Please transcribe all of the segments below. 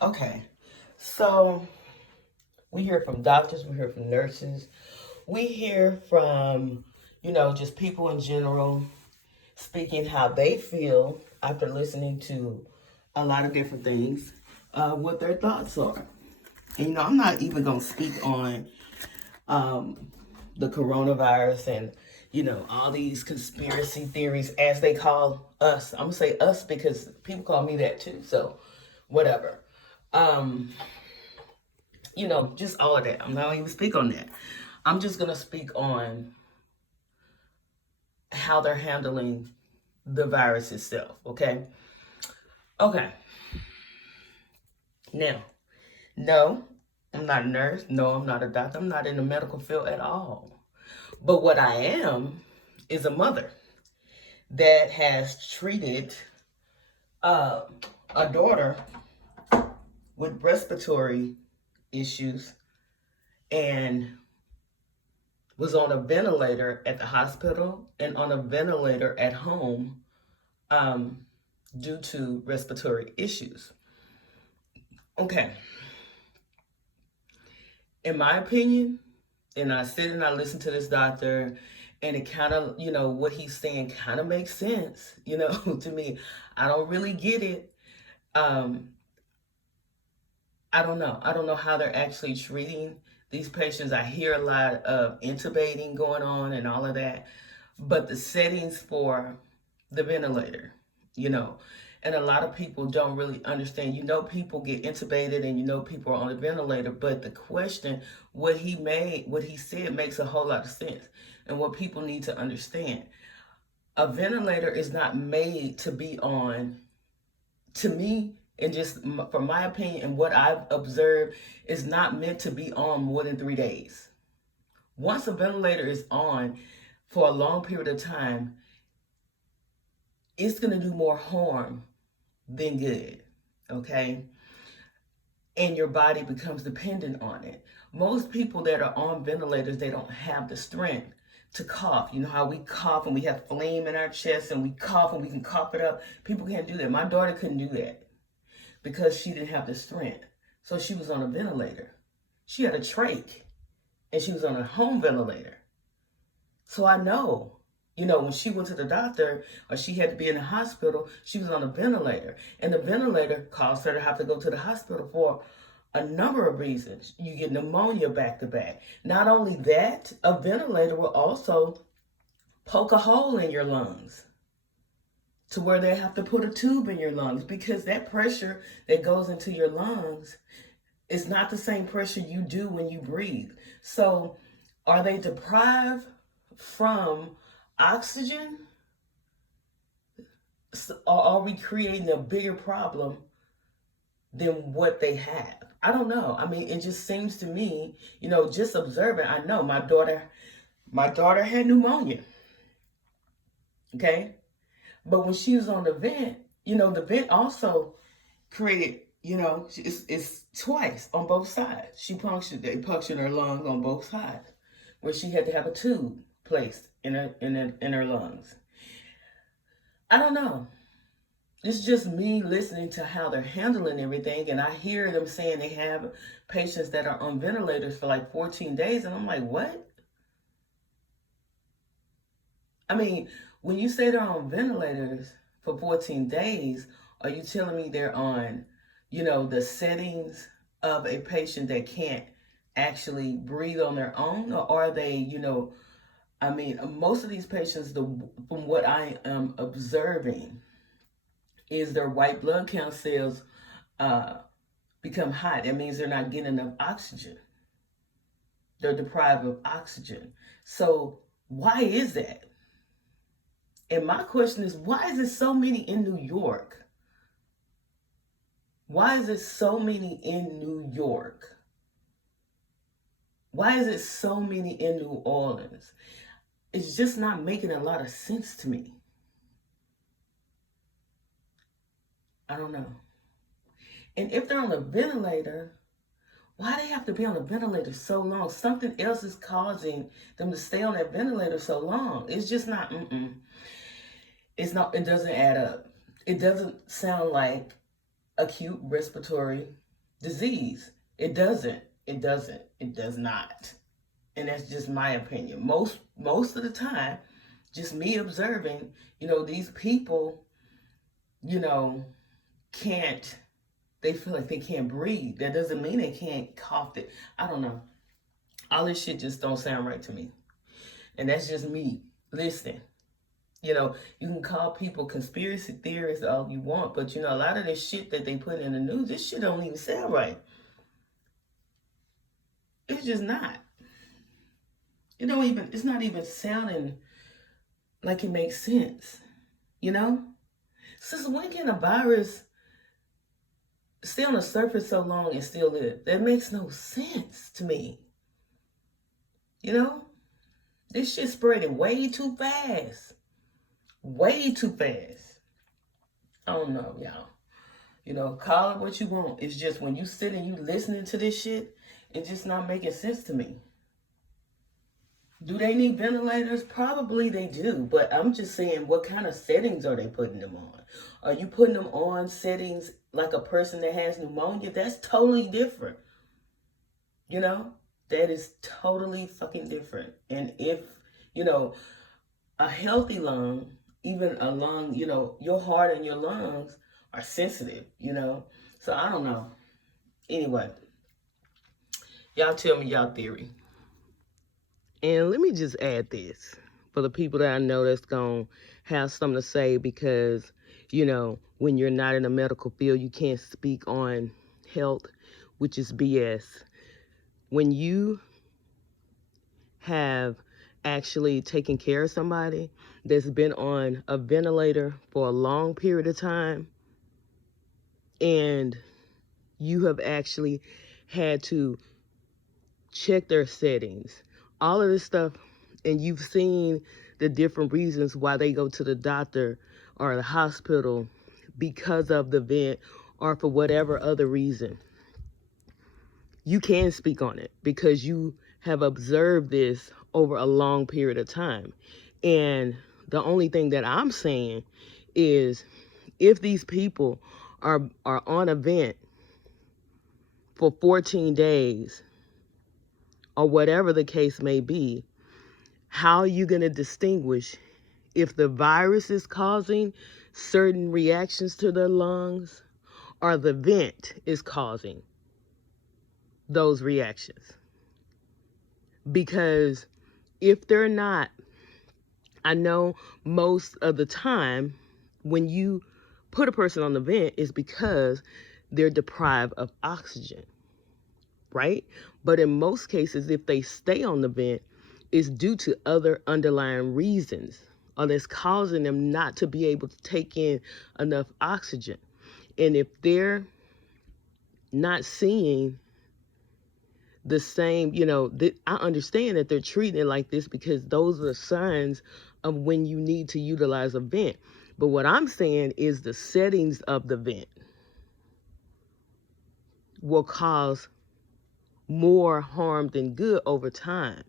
Okay, so we hear from doctors, we hear from nurses, we hear from, just people in general speaking how they feel after listening to a lot of different things, what their thoughts are. And, I'm not even going to speak on the coronavirus and, all these conspiracy theories as they call us. I'm going to say us because people call me that too. So, whatever. Um, just all of that. I'm not even speak on that. I'm just gonna speak on how they're handling the virus itself. Okay. Okay. Now, no, I'm not a nurse. No, I'm not a doctor. I'm not in the medical field at all. But what I am is a mother that has treated uh, a daughter with respiratory issues and was on a ventilator at the hospital and on a ventilator at home um, due to respiratory issues. Okay, in my opinion, and I sit and I listen to this doctor, and it kind of, what he's saying kind of makes sense, to me. I don't really get it. Um, I don't know. I don't know how they're actually treating these patients. I hear a lot of intubating going on and all of that, but the settings for the ventilator, you know, and a lot of people don't really understand. People get intubated and people are on a ventilator, but the question, what he said makes a whole lot of sense. And what people need to understand, a ventilator is not made to be on, to me, and just from my opinion and what I've observed, is not meant to be on more than 3 days. Once a ventilator is on for a long period of time, it's going to do more harm than good, okay? And your body becomes dependent on it. Most people that are on ventilators, they don't have the strength to cough. You know how we cough and we have phlegm in our chest and we cough and we can cough it up? People can't do that. My daughter couldn't do that because she didn't have the strength. So she was on a ventilator. She had a trach and she was on a home ventilator. So I know, when she went to the doctor or she had to be in the hospital, she was on a ventilator. And the ventilator caused her to have to go to the hospital for a number of reasons. You get pneumonia back to back. Not only that, a ventilator will also poke a hole in your lungs to where they have to put a tube in your lungs, because that pressure that goes into your lungs is not the same pressure you do when you breathe. So are they deprived from oxygen? Or are we creating a bigger problem than what they have? I don't know. I mean, it just seems to me, just observing, I know my daughter had pneumonia. Okay? But when she was on the vent, the vent also created, it's twice on both sides. They punctured her lungs on both sides, where she had to have a tube placed in her lungs. I don't know. It's just me listening to how they're handling everything, and I hear them saying they have patients that are on ventilators for like 14 days, and I'm like, what? I mean, when you say they're on ventilators for 14 days, are you telling me they're on, the settings of a patient that can't actually breathe on their own? Or are they, most of these patients, from what I am observing, is their white blood count cells become high. That means they're not getting enough oxygen. They're deprived of oxygen. So why is that? And my question is, why is it so many in New York? Why is it so many in New York? Why is it so many in New Orleans? It's just not making a lot of sense to me. I don't know. And if they're on a ventilator, why do they have to be on a ventilator so long? Something else is causing them to stay on that ventilator so long. It's just not, It's not, it doesn't add up. It doesn't sound like acute respiratory disease. It doesn't. It doesn't. It does not. And that's just my opinion. Most of the time, just me observing, these people, you know, can't, they feel like they can't breathe. That doesn't mean they can't cough it. I don't know. All this shit just don't sound right to me. And that's just me listening. You can call people conspiracy theorists all you want, but a lot of this shit that they put in the news, this shit don't even sound right. It's just not. It's not even sounding like it makes sense. Since when can a virus stay on the surface so long and still live? That makes no sense to me. This shit spreading way too fast. Way too fast. I don't know, y'all. Call it what you want. It's just when you sit and you listening to this shit, it's just not making sense to me. Do they need ventilators? Probably they do. But I'm just saying, what kind of settings are they putting them on? Are you putting them on settings like a person that has pneumonia? That's totally different. That is totally fucking different. And if, a healthy lung, even a lung, your heart and your lungs are sensitive, So I don't know. Anyway, y'all tell me y'all theory. And let me just add this for the people that I know that's going to have something to say because, when you're not in the medical field, you can't speak on health, which is BS. When you have actually taken care of somebody that's been on a ventilator for a long period of time and you have actually had to check their settings, all of this stuff, and you've seen the different reasons why they go to the doctor or the hospital because of the vent or for whatever other reason, you can speak on it because you have observed this over a long period of time. And the only thing that I'm saying is if these people are on a vent for 14 days or whatever the case may be, how are you going to distinguish if the virus is causing certain reactions to their lungs or the vent is causing those reactions? Because if they're not, I know most of the time when you put a person on the vent is because they're deprived of oxygen, right? But in most cases, if they stay on the vent, it's due to other underlying reasons or that's causing them not to be able to take in enough oxygen. And if they're not seeing the same, I understand that they're treating it like this because those are the signs of when you need to utilize a vent. But what I'm saying is the settings of the vent will cause more harm than good over time.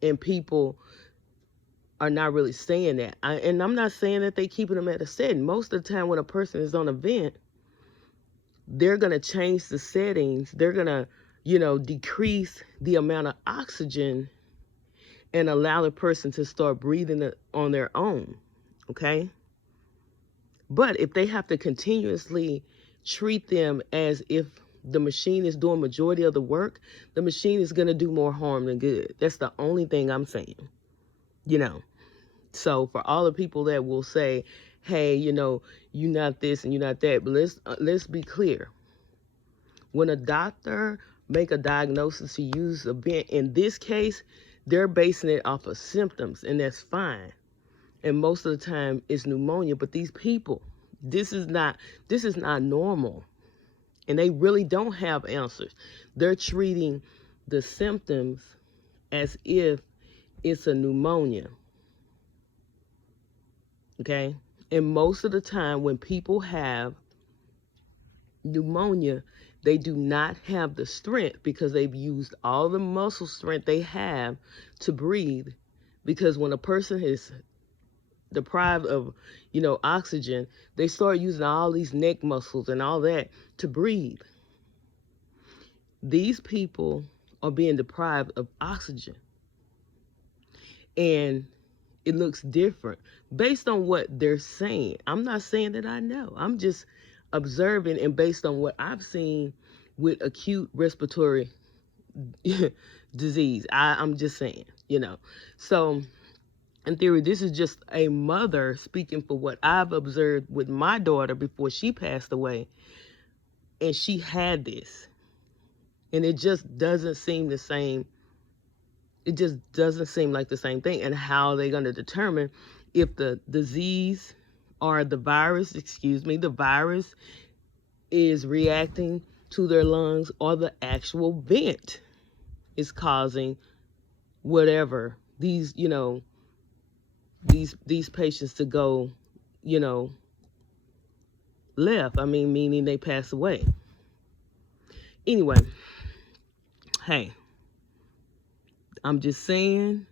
And people are not really saying that. And I'm not saying that they keeping them at a setting. Most of the time when a person is on a vent, they're going to change the settings. They're going to, decrease the amount of oxygen and allow the person to start breathing on their own, okay? But if they have to continuously treat them as if the machine is doing majority of the work, the machine is going to do more harm than good. That's the only thing I'm saying, So for all the people that will say, hey, you're not this and you're not that, but let's be clear. When a doctor make a diagnosis to use a vent, in this case, they're basing it off of symptoms, and that's fine. And most of the time it's pneumonia, but these people, this is not normal. And they really don't have answers. They're treating the symptoms as if it's a pneumonia. Okay? And most of the time when people have pneumonia, they do not have the strength because they've used all the muscle strength they have to breathe. Because when a person is deprived of, oxygen, they start using all these neck muscles and all that to breathe. these people are being deprived of oxygen. And it looks different based on what they're saying. I'm not saying that I know. I'm just observing, and based on what I've seen with acute respiratory disease. I'm just saying, So in theory, this is just a mother speaking for what I've observed with my daughter before she passed away. And she had this. And it just doesn't seem the same. It just doesn't seem like the same thing. And how are they going to determine if the disease or the virus is reacting to their lungs, or the actual vent is causing whatever these patients to go left. I mean, meaning they pass away. Anyway, hey, I'm just saying,